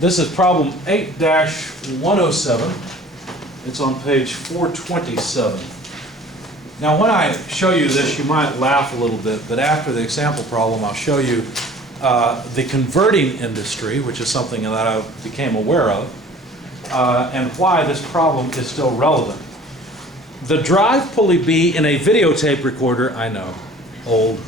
This is problem 8-107. It's on page 427. Now when I show you this, you might laugh a little bit, but after the example problem, I'll show you the converting industry, which is something that I became aware of, and why this problem is still relevant. The drive pulley B in a videotape recorder, I know, old,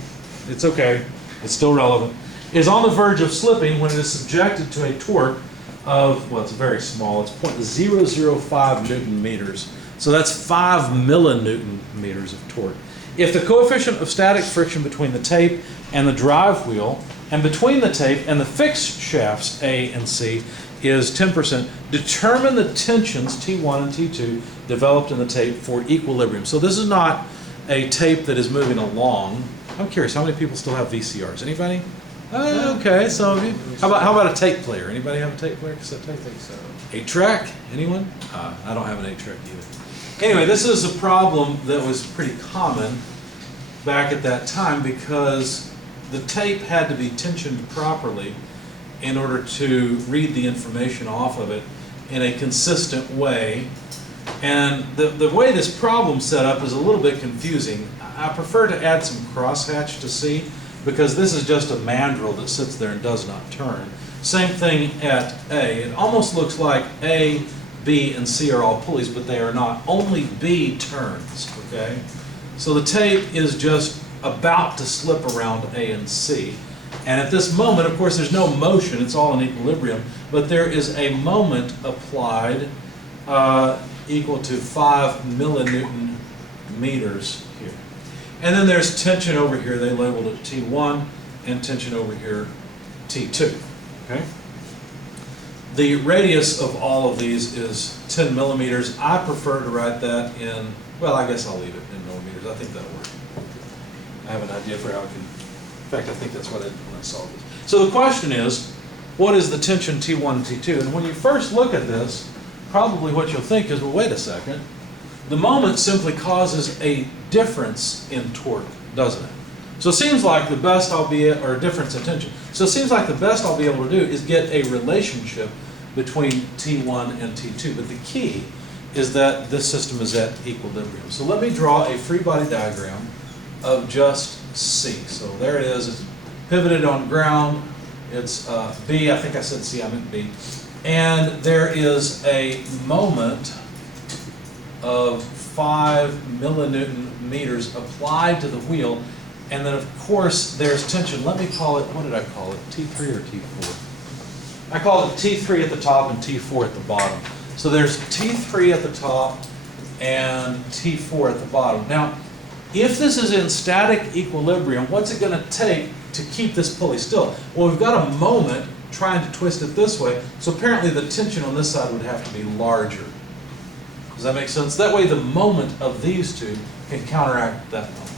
it's okay, it's still relevant, is on the verge of slipping when it is subjected to a torque of, well, it's very small, it's 0.005 Newton meters. So that's 5 millinewton meters of torque. If the coefficient of static friction between the tape and the drive wheel and between the tape and the fixed shafts A and C is 10%, determine the tensions T1 and T2 developed in the tape for equilibrium. So this is not a tape that is moving along. I'm curious, how many people still have VCRs? Anybody? Okay, so how about a tape player? Anybody have a tape player? Cassette tape? I think so. 8-track? Anyone? I don't have an 8-track either. Anyway, this is a problem that was pretty common back at that time because the tape had to be tensioned properly in order to read the information off of it in a consistent way. And the way this problem's set up is a little bit confusing. I prefer to add some crosshatch to C because this is just a mandrel that sits there and does not turn. Same thing at A. It almost looks like A, B, and C are all pulleys, but they are not. Only B turns, okay? So the tape is just about to slip around A and C. And at this moment, of course, there's no motion, it's all in equilibrium, but there is a moment applied equal to 5 millinewton meters here. And then there's tension over here, they labeled it T1, and tension over here, T2, okay? The radius of all of these is 10 millimeters. I prefer to write that in, well, I guess I'll leave it in millimeters. I think that'll work. I have an idea for how I can, in fact, I think that's what I did when I saw this. So the question is, what is the tension T1 and T2? And when you first look at this, probably what you'll think is, well, wait a second. The moment simply causes a difference in torque, doesn't it? So it seems like the best I'll be, or a difference in tension. So it seems like the best I'll be able to do is get a relationship between T1 and T2. But the key is that this system is at equilibrium. So let me draw a free body diagram of just C. So there it is. It's pivoted on ground. It's B. I think I said C. I meant B. And there is a moment of 5 millinewton meters applied to the wheel. And then, of course, there's tension. Let me call it, what did I call it? T3 or T4? I call it T3 at the top and T4 at the bottom. So there's T3 at the top and T4 at the bottom. Now, if this is in static equilibrium, what's it going to take to keep this pulley still? Well, we've got a moment trying to twist it this way, so apparently the tension on this side would have to be larger. Does that make sense? That way the moment of these two can counteract that moment.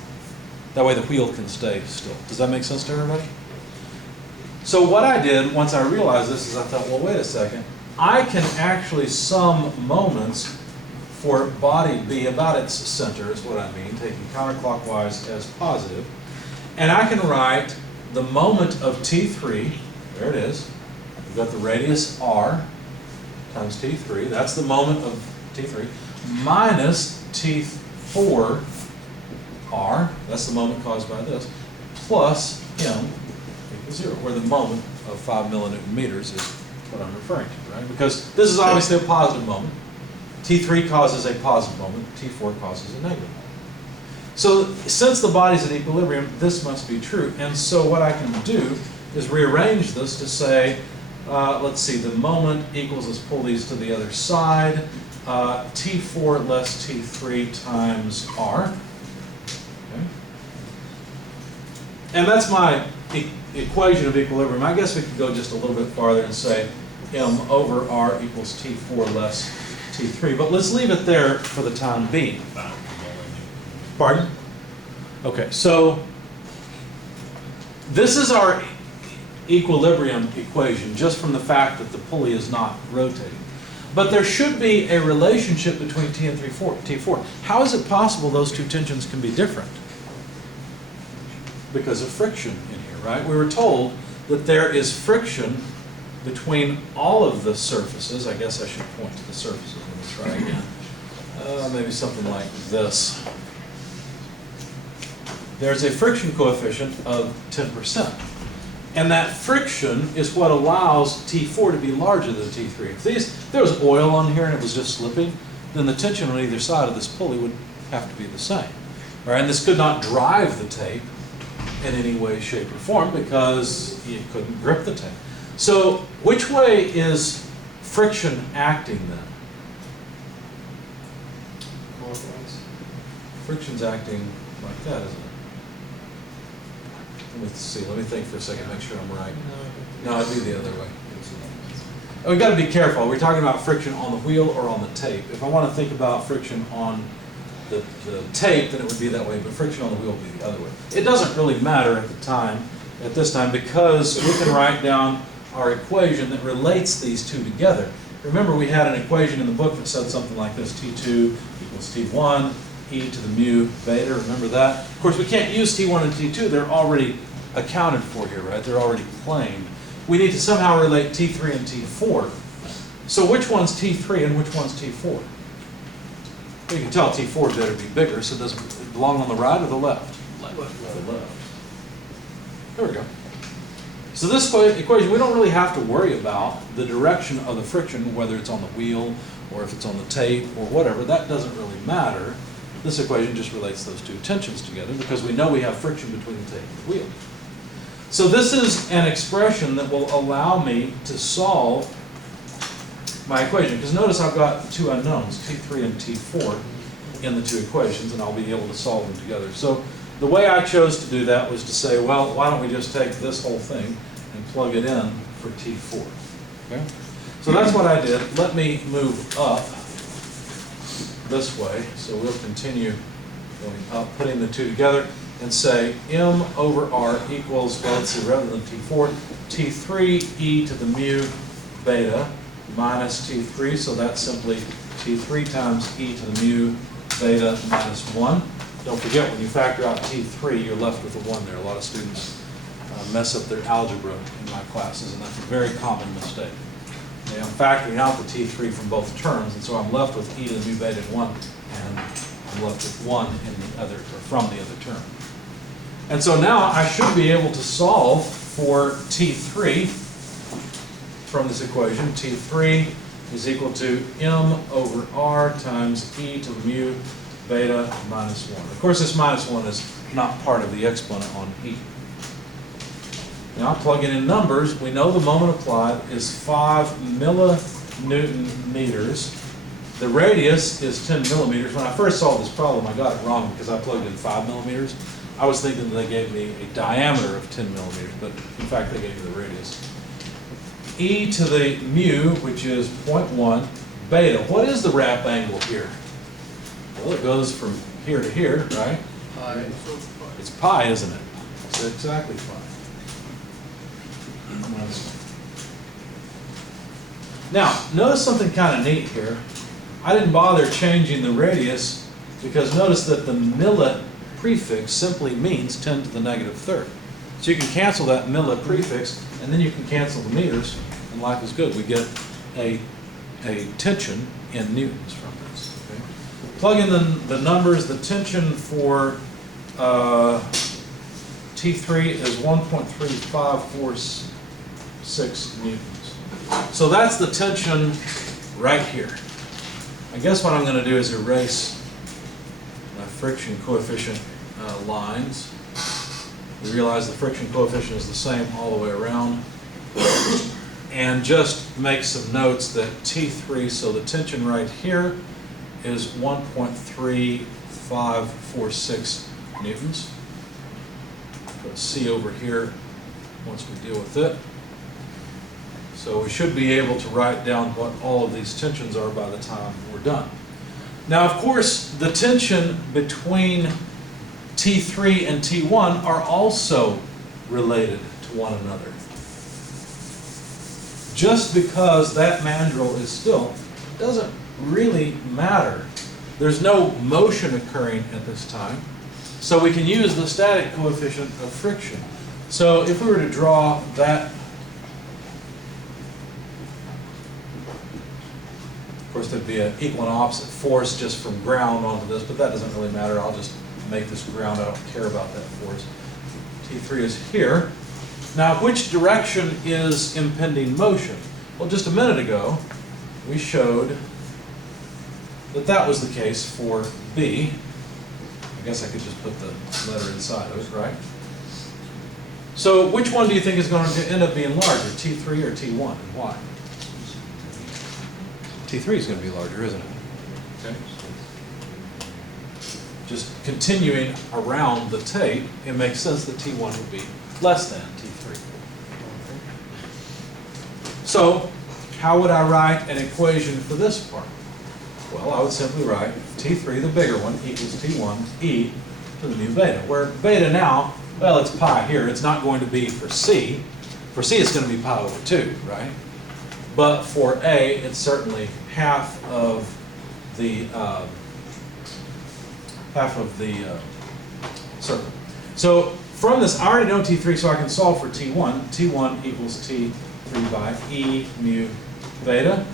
That way the wheel can stay still. Does that make sense to everybody? So what I did once I realized this is I thought, well, wait a second. I can actually sum moments for body B about its center is what I mean, taking counterclockwise as positive. And I can write the moment of T3, there it is. We've got the radius R times T3. That's the moment of T3 minus T4 R, that's the moment caused by this, plus M equals 0, where the moment of 5 millinewton meters is what I'm referring to, right? Because this is obviously a positive moment. T3 causes a positive moment, T4 causes a negative moment. So since the body's at equilibrium, this must be true. And so what I can do is rearrange this to say, let's see, the moment equals let's pull these to the other side, T4 less T3 times R. Okay. And that's my equation of equilibrium. I guess we could go just a little bit farther and say M over R equals T4 less T3. But let's leave it there for the time being. Pardon? Okay, so this is our equilibrium equation just from the fact that the pulley is not rotating. But there should be a relationship between T and T4. How is it possible those two tensions can be different? Because of friction in here, right? We were told that there is friction between all of the surfaces, I guess I should point to the surfaces. Let me try again. Maybe something like this. There's a friction coefficient of 10%. And that friction is what allows T4 to be larger than T3. If there was oil on here and it was just slipping, then the tension on either side of this pulley would have to be the same. All right, and this could not drive the tape in any way, shape, or form because you couldn't grip the tape. So which way is friction acting then? Friction's acting like that, isn't it? Let me see, let me think for a second, make sure I'm right. No, it'd be the other way. Oh, we've got to be careful. We're talking about friction on the wheel or on the tape. If I want to think about friction on the tape, then it would be that way, but friction on the wheel would be the other way. It doesn't really matter at this time, because we can write down our equation that relates these two together. Remember, we had an equation in the book that said something like this: T2 equals T1, e to the mu beta. Remember that? Of course, we can't use T1 and T2. They're already accounted for here, right? They're already claimed. We need to somehow relate T3 and T4. So which one's T3 and which one's T4? Well, you can tell T4 better be bigger, so does it belong on the right or the left? Left. The left. There we go. So this equation, we don't really have to worry about the direction of the friction, whether it's on the wheel or if it's on the tape or whatever. That doesn't really matter. This equation just relates those two tensions together because we know we have friction between the tape and the wheel. So this is an expression that will allow me to solve my equation. Because notice I've got two unknowns, T3 and T4, in the two equations, and I'll be able to solve them together. So the way I chose to do that was to say, well, why don't we just take this whole thing and plug it in for T4. Okay? So that's what I did. Let me move up this way. So we'll continue going up, putting the two together, and say m over r equals, well, let's see, rather than T4, T3 e to the mu beta minus T3, so that's simply T3 times e to the mu beta minus 1. Don't forget, when you factor out T3, you're left with a 1 there. A lot of students mess up their algebra in my classes, and that's a very common mistake. Okay, I'm factoring out the T3 from both terms, and so I'm left with e to the mu beta in 1, and I'm left with 1 in the other, or from the other term. And so now I should be able to solve for T3 from this equation. T3 is equal to m over r times e to the mu beta minus 1. Of course, this minus 1 is not part of the exponent on e. Now, plugging in numbers, we know the moment applied is 5 millinewton meters. The radius is 10 millimeters. When I first solved this problem, I got it wrong because I plugged in 5 millimeters. I was thinking that they gave me a diameter of 10 millimeters, but in fact they gave me the radius. E to the mu, which is 0.1, beta. What is the wrap angle here? Well, it goes from here to here, right? Pi. It's pi, isn't it? So exactly pi. Now, notice something kind of neat here. I didn't bother changing the radius because notice that the milli prefix simply means 10 to the negative third. So you can cancel that milli prefix, and then you can cancel the meters, and life is good. We get a tension in newtons from this. Okay? Plug in the numbers. The tension for T3 is 1.3546 newtons. So that's the tension right here. I guess what I'm going to do is erase my friction coefficient lines. We realize the friction coefficient is the same all the way around. And just make some notes that T3, so the tension right here is 1.3546 newtons. Put a C over here once we deal with it. So we should be able to write down what all of these tensions are by the time we're done. Now, of course, the tension between T3 and T1 are also related to one another. Just because that mandrel is still doesn't really matter. There's no motion occurring at this time, so we can use the static coefficient of friction. So if we were to draw that course, there'd be an equal and opposite force just from ground onto this, but that doesn't really matter. I'll just make this ground. I don't care about that force. T3 is here. Now, which direction is impending motion? Well, just a minute ago, we showed that that was the case for B. I guess I could just put the letter inside of it, right? So which one do you think is going to end up being larger, T3 or T1, and why? T3 is going to be larger, isn't it? Okay. Just continuing around the tape, it makes sense that T1 would be less than T3. So, how would I write an equation for this part? Well, I would simply write T3, the bigger one, equals T1 e to the mu beta, where beta now, well, it's pi here. It's not going to be for C. For C, it's going to be pi over 2, right? But for A, it's certainly half of the circle. So from this, I already know T3, so I can solve for T1. T1 equals T3 by E mu beta.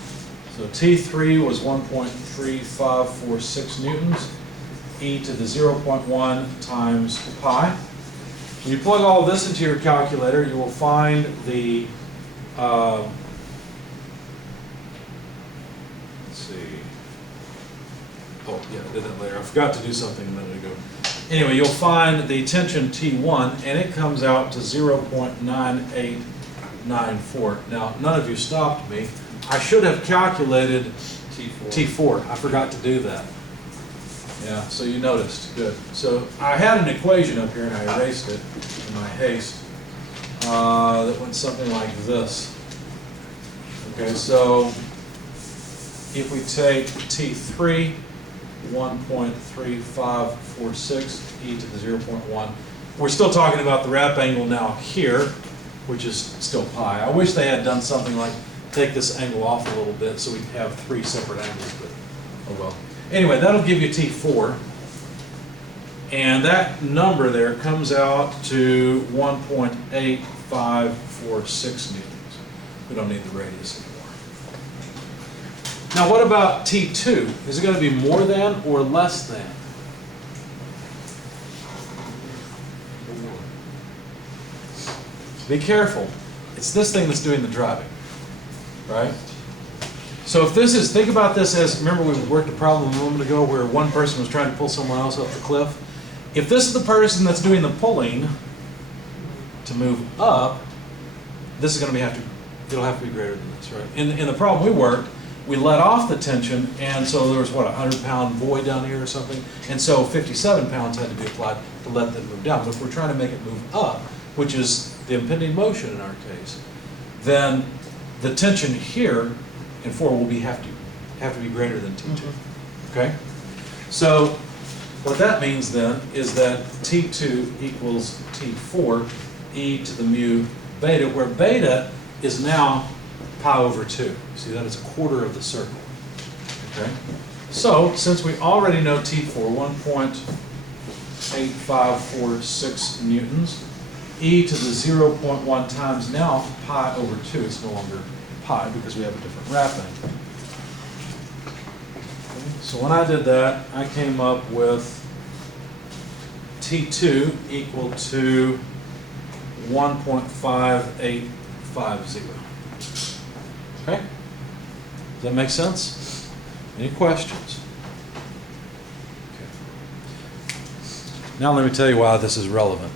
So T3 was 1.3546 newtons, e to the 0.1 times pi. When you plug all of this into your calculator, you will find the, let's see, oh yeah, I did that later. I forgot to do something a minute ago. Anyway, you'll find the tension T1, and it comes out to 0.9894. Now, none of you stopped me. I should have calculated T4. I forgot to do that. Yeah, so you noticed. Good. So I had an equation up here, and I erased it in my haste. That went something like this. Okay, so if we take T3, 1.3546 e to the 0.1, we're still talking about the wrap angle now here, which is still pi. I wish they had done something like take this angle off a little bit so we have 3 separate angles, but oh well. Anyway, that'll give you T4, and that number there comes out to 1.8546 newtons. We don't need the radius anymore. Now what about T2? Is it going to be more than or less than? Be careful. It's this thing that's doing the driving, right? So if this is, think about this as, remember we worked a problem a moment ago where one person was trying to pull someone else up the cliff? If this is the person that's doing the pulling to move up, this is going to it'll have to be greater than this, right? In the problem we worked, we let off the tension, and so there was, what, a 100-pound void down here or something? And so 57 pounds had to be applied to let them move down. But if we're trying to make it move up, which is the impending motion in our case, then the tension here in 4 will have to be greater than T2. Okay? So what that means then is that T2 equals T4 e to the mu beta, where beta is now pi over 2. See that? It's a quarter of the circle. Okay? So since we already know T4, 1.8546 newtons, e to the 0.1 times now pi over 2. It's no longer pi because we have a different wrap angle. So when I did that, I came up with T2 equal to 1.5850. Okay? Does that make sense? Any questions? Okay. Now let me tell you why this is relevant.